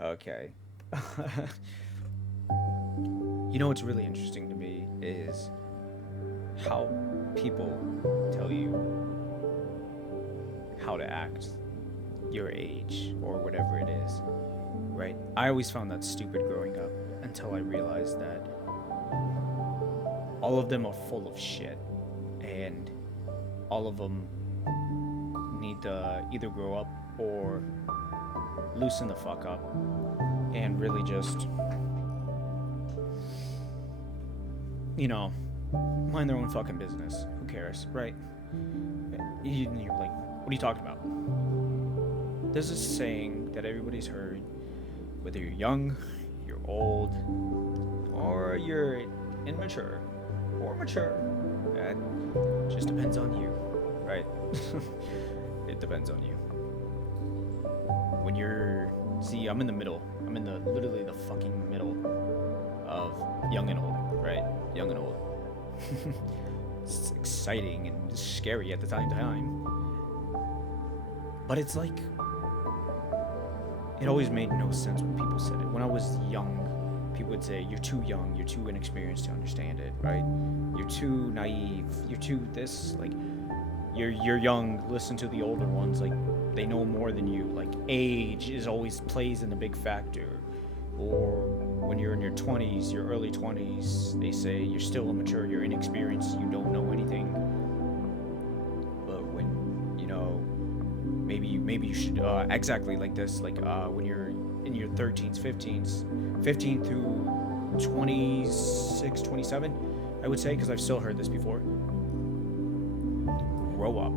Okay. You know what's really interesting to me is how people tell you how to act your age or whatever it is, right? I always found that stupid growing up until I realized that all of them are full of shit and all of them need to either grow up or loosen the fuck up and really just, you know, mind their own fucking business. Who cares, right? You're like, what are you talking about? There's this saying that everybody's heard, whether you're young, you're old, or you're immature or mature. That just depends on you, right? It depends on you. When you're, see, I'm in the middle. I'm in the literally the fucking middle of young and old, right? Young and old. It's exciting and scary at the same time. But it's like it always made no sense when people said it. When I was young, people would say, "You're too young. You're too inexperienced to understand it." Right? You're too naive. You're too this. Like, you're young. Listen to the older ones. Like, they know more than you. Like, age is always plays in a big factor. Or when you're in your 20s, your early 20s, they say you're still immature. You're inexperienced. You don't know anything. But when maybe you should exactly like this, like when you're in your 13s, 15s, 15 through 26, 27, I would say, because I've still heard this before. Grow up,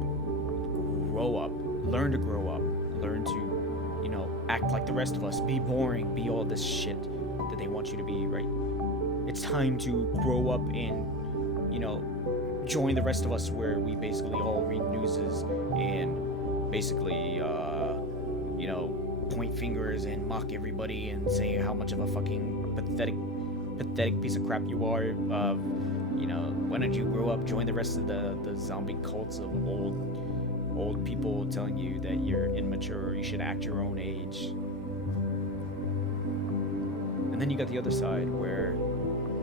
grow up, learn to grow up, learn to, act like the rest of us, be boring, be all this shit that they want you to be, right? It's time to grow up and, join the rest of us, where we basically all read newses and basically, point fingers and mock everybody and say how much of a fucking pathetic piece of crap you are. Why don't you grow up, join the rest of the zombie cults of old people telling you that you're immature, you should act your own age. And then you got the other side where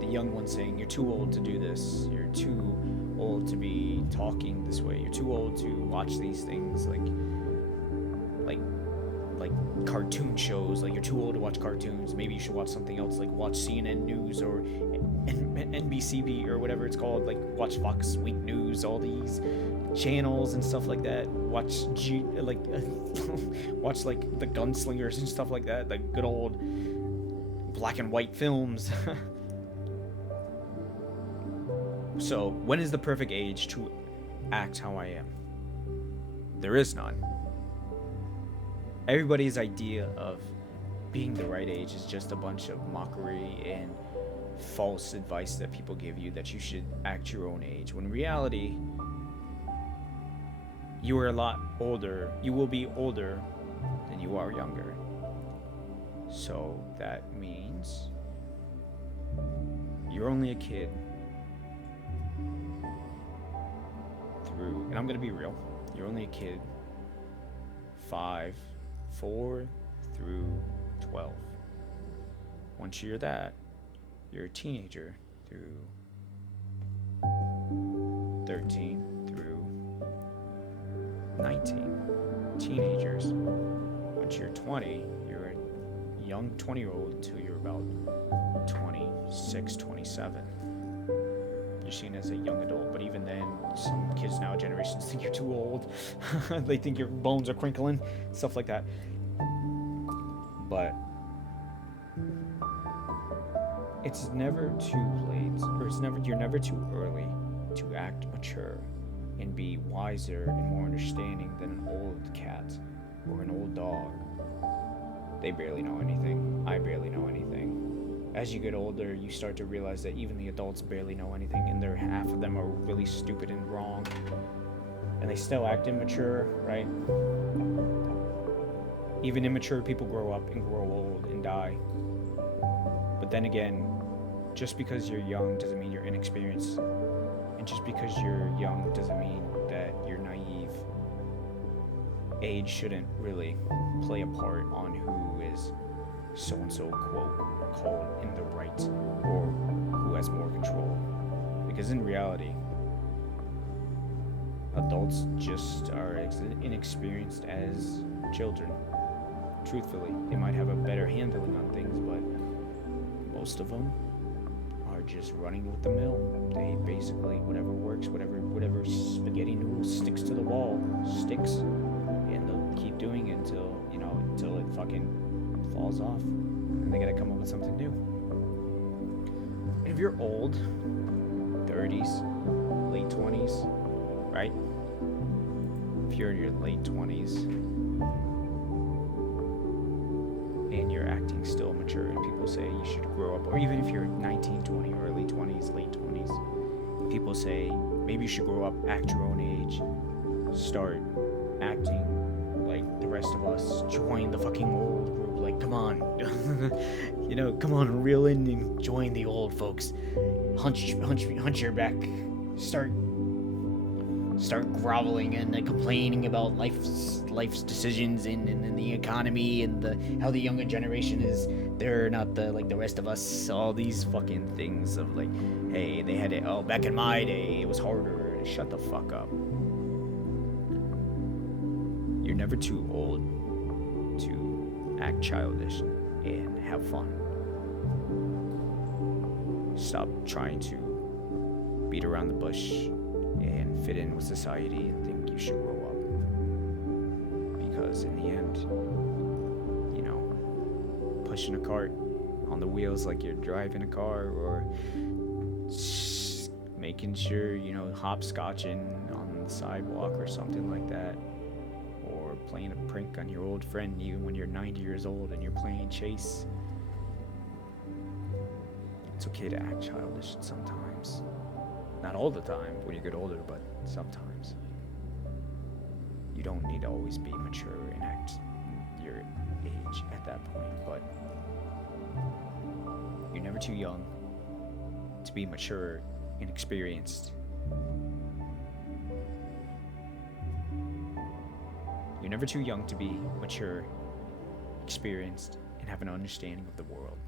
the young ones saying you're too old to do this, you're too old to be talking this way, you're too old to watch these things like like cartoon shows, like you're too old to watch cartoons, maybe you should watch something else, like watch CNN News or NBCB or whatever it's called, like watch Fox Week News, all these channels and stuff like that. Watch watch like the gunslingers and stuff like that, like good old black and white films. So, when is the perfect age to act how I am? There is none. Everybody's idea of being the right age is just a bunch of mockery and false advice that people give you, that you should act your own age. When in reality, you are a lot older. You will be older than you are younger. So that means you're only a kid through, and I'm gonna be real, you're only a kid 4 through 12. Once you're that, you're a teenager through 13 through 19. Teenagers. Once you're 20, you're a young 20-year-old until you're about 26, 27. You're seen as a young adult, but even then, some kids now generations think you're too old. They think your bones are crinkling, stuff like that. But it's never too late, or you're never too early to act mature and be wiser and more understanding than an old cat or an old dog. They barely know anything. I barely know anything. As you get older, you start to realize that even the adults barely know anything, and half of them are really stupid and wrong, and they still act immature, right? Even immature people grow up and grow old and die. But then again, just because you're young doesn't mean you're inexperienced, and just because you're young doesn't mean that you're naive. Age shouldn't really play a part on who is so-and-so quote called in the right or who has more control. Because in reality, adults just are inexperienced as children. Truthfully, they might have a better handling on things, but most of them are just running with the mill. They basically, whatever works, whatever spaghetti noodle sticks to the wall sticks, and they'll keep doing it until it fucking falls off, and they gotta come up with something new. And if you're old, 30s, late 20s, right? If you're in your late 20s and you're acting still mature and people say you should grow up, or even if you're 19, 20, early 20s, late 20s, people say maybe you should grow up, act your own age, start acting like the rest of us, join the fucking old group, like come on, come on, reel in and join the old folks, hunch your back, start groveling and complaining about life's decisions and the economy and how the younger generation is, they're not the rest of us, all these fucking things of like, hey, they had it, oh, back in my day it was harder. Shut the fuck up. You're never too old to act childish and have fun. Stop trying to beat around the bush and fit in with society and think you should grow up. Because in the end, pushing a cart on the wheels like you're driving a car, or making sure, hopscotching on the sidewalk or something like that, or playing a prank on your old friend even when you're 90 years old and you're playing chase. It's okay to act childish sometimes. Not all the time when you get older, but sometimes. You don't need to always be mature and act your age at that point, but you're never too young to be mature and experienced. You're never too young to be mature, experienced, and have an understanding of the world.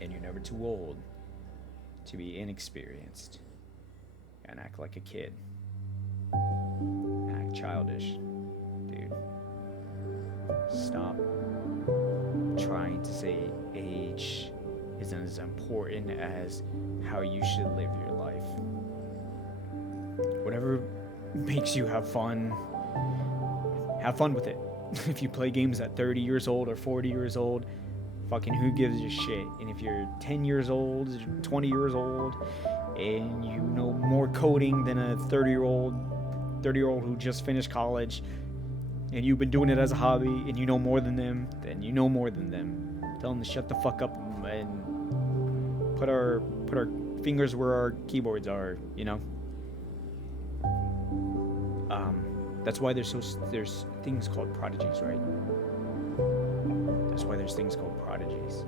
And you're never too old to be inexperienced and act like a kid. Act childish, dude. Stop trying to say age isn't as important as how you should live your life. Whatever makes you have fun with it. If you play games at 30 years old or 40 years old, fucking who gives a shit? And if you're 10 years old, 20 years old, and you know more coding than a 30-year-old who just finished college, and you've been doing it as a hobby, and you know more than them, then you know more than them. Tell them to shut the fuck up and put our fingers where our keyboards are, That's why there's things called prodigies, right? That's why there's things called prodigies.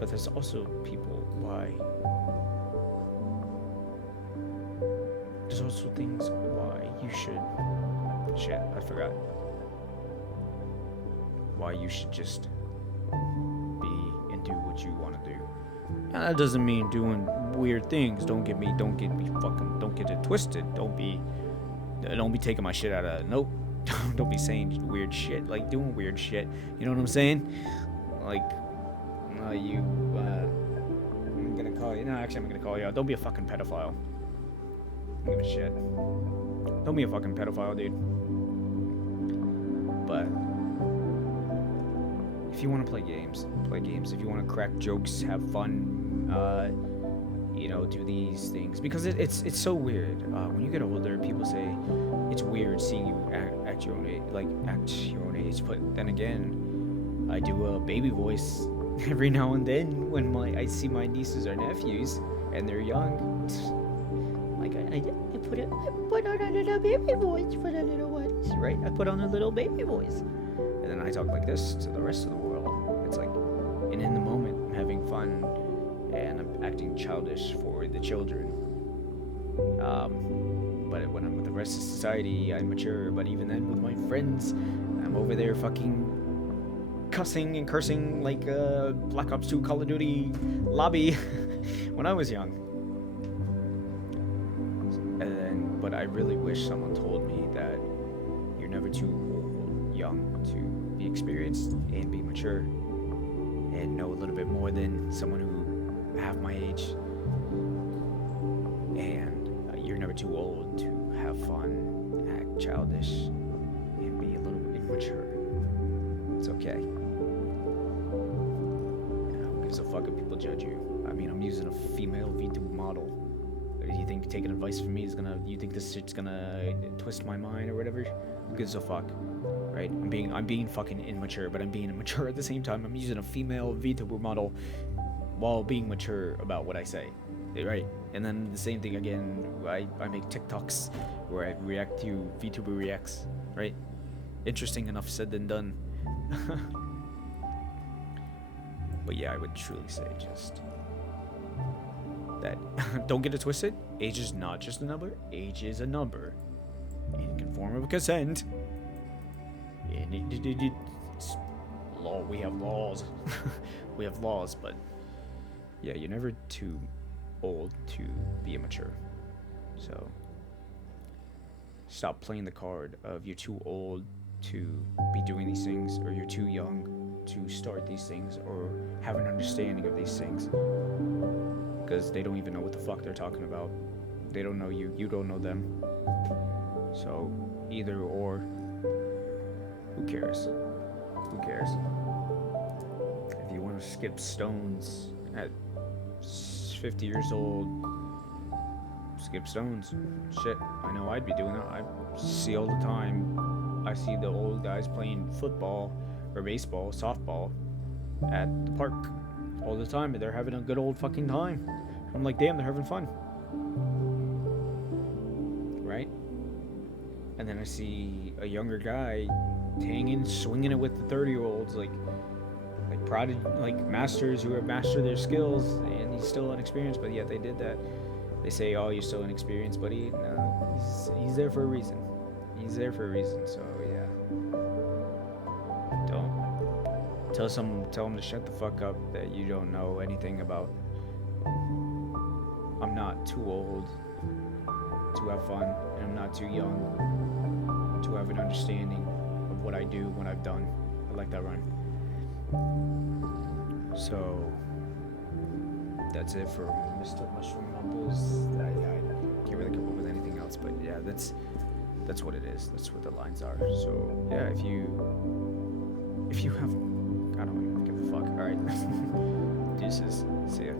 But there's also there's also things why you should, why you should just be and do what you want to do. Now that doesn't mean doing weird things. Don't get it twisted. Don't be taking my shit out of, nope. Don't be saying weird shit, like doing weird shit. You know what I'm saying? Like, I'm gonna call you. No, actually, I'm gonna call you out. Don't be a fucking pedophile. I don't give a shit. Don't be a fucking pedophile, dude. But if you want to play games. If you want to crack jokes, have fun, do these things, because it's so weird. When you get older, people say it's weird seeing you act your own age, But then again, I do a baby voice every now and then when I see my nieces or nephews and they're young. Like I put on a little baby voice for the little ones, right? I put on a little baby voice, and then I talk like this to the rest of the world. It's like, and in the moment, I'm having fun. And I'm acting childish for the children. But when I'm with the rest of society, I'm mature. But even then, with my friends, I'm over there fucking cussing and cursing like Black Ops 2 Call of Duty lobby when I was young. But I really wish someone told me that you're never too young to be experienced and be mature and know a little bit more than someone who half my age. And you're never too old to have fun, act childish, and be a little bit immature. It's okay. Who gives a fuck if people judge you? I mean, I'm using a female VTuber model. You think taking advice from me is gonna? You think this shit's gonna twist my mind or whatever? Who gives a fuck, right? I'm being fucking immature, but I'm being immature at the same time. I'm using a female VTuber model while being mature about what I say, right? And then the same thing again. I make TikToks where I react to VTuber reacts, right? Interesting enough said than done. But yeah, I would truly say just that don't get it twisted. Age is not just a number. Age is a number in conform of consent. And law. We have laws. We have laws, but yeah, you're never too old to be immature. So stop playing the card of you're too old to be doing these things, or you're too young to start these things, or have an understanding of these things. Because they don't even know what the fuck they're talking about. They don't know you, you don't know them. So, either or, who cares? Who cares? If you want to skip stones at 50 years old, skip stones. Shit, I know I'd be doing that. I see all the time. I see the old guys playing football, or baseball, softball, at the park. All the time, and they're having a good old fucking time. I'm like, damn, they're having fun. Right? And then I see a younger guy hanging, swinging it with the 30-year-olds, like masters who have mastered their skills, and he's still inexperienced, but yet they did that. They say, oh, you're still inexperienced, but he's there for a reason. He's there for a reason, so yeah. Tell him to shut the fuck up, that you don't know anything about. I'm not too old to have fun, and I'm not too young to have an understanding of what I do, what I've done. I like that rhyme. So that's it for Mr. Mushroom Mumbles. I can't really come up with anything else, but yeah, that's what it is. That's what the lines are. So yeah, if you have, I don't give a fuck. All right, deuces. See ya.